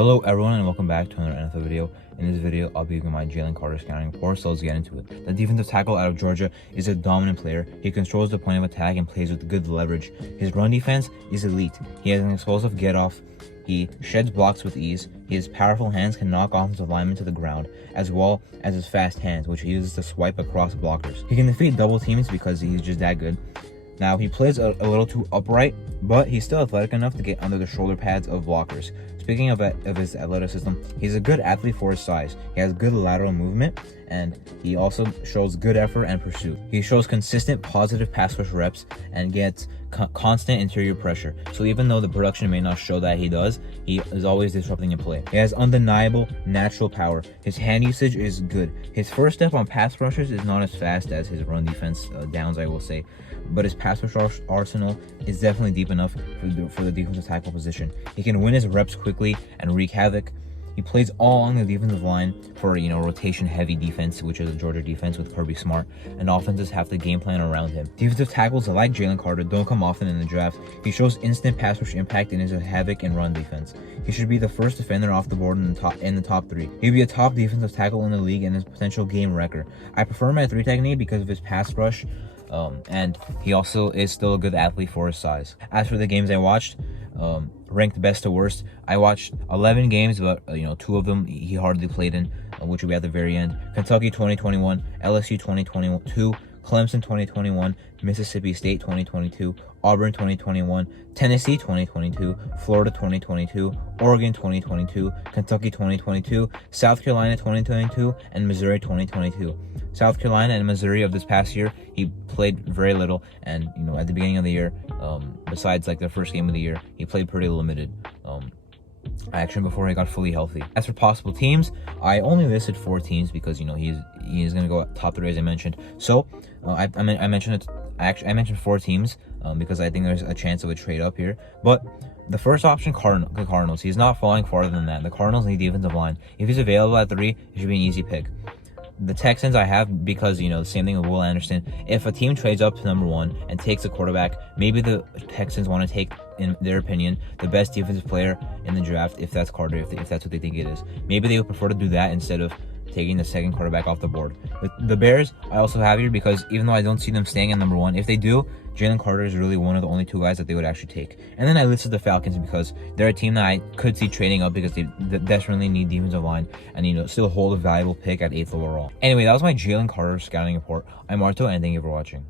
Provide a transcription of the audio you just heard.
Hello everyone and welcome back to another NFL video. In this video, I'll be giving my Jalen Carter scouting report, so let's get into it. The defensive tackle out of Georgia is a dominant player. He controls the point of attack and plays with good leverage. His run defense is elite. He has an explosive get-off. He sheds blocks with ease. His powerful hands can knock offensive linemen to the ground, as well as his fast hands, which he uses to swipe across blockers. He can defeat double teams because he's just that good. Now, he plays a little too upright, but he's still athletic enough to get under the shoulder pads of blockers. Speaking of his athleticism, he's a good athlete for his size. He has good lateral movement, and he also shows good effort and pursuit. He shows consistent positive pass rush reps and gets constant interior pressure. So even though the production may not show that he does, he is always disrupting a play. He has undeniable natural power. His hand usage is good. His first step on pass rushers is not as fast as his run defense downs, I will say, but his pass rush arsenal is definitely deep enough for the defensive tackle position. He can win his reps quickly and wreak havoc. He plays all on the defensive line for, rotation-heavy defense, which is a Georgia defense with Kirby Smart, and offenses have to game plan around him. Defensive tackles like Jalen Carter don't come often in the draft. He shows instant pass rush impact in his havoc and run defense. He should be the first defender off the board in the top three. He'd be a top defensive tackle in the league and his potential game wrecker. I prefer him at 3 technique because of his pass rush, and he also is still a good athlete for his size. As for the games I watched, ranked best to worst, I watched 11 games, but 2 of them he hardly played in, which will be at the very end. Kentucky 2021, LSU 2022, Clemson 2021, Mississippi State 2022, Auburn 2021, Tennessee 2022, Florida 2022, Oregon 2022, Kentucky 2022, South Carolina 2022, and Missouri 2022. South Carolina and Missouri of this past year, he played very little, and at the beginning of the year, besides like the first game of the year, he played pretty limited action before he got fully healthy. As for possible teams, I only listed 4 teams because he's gonna go top 3 as I mentioned. So I mentioned 4 teams because I think there's a chance of a trade up here. But the first option, the Cardinals. He's not falling farther than that. The Cardinals need defensive line. If he's available at 3, it should be an easy pick. The Texans I have because, the same thing with Will Anderson. If a team trades up to number 1 and takes a quarterback, maybe the Texans want to take, in their opinion, the best defensive player in the draft, if that's Carter, if that's what they think it is. Maybe they would prefer to do that instead of taking the second quarterback off the board. The Bears I also have here because even though I don't see them staying at number 1, if they do, Jalen Carter is really one of the only 2 guys that they would actually take. And then I listed the Falcons because they're a team that I could see trading up because they desperately need defensive line and still hold a valuable pick at 8th overall. Anyway, that was my Jalen Carter scouting report. I'm Arto, and thank you for watching.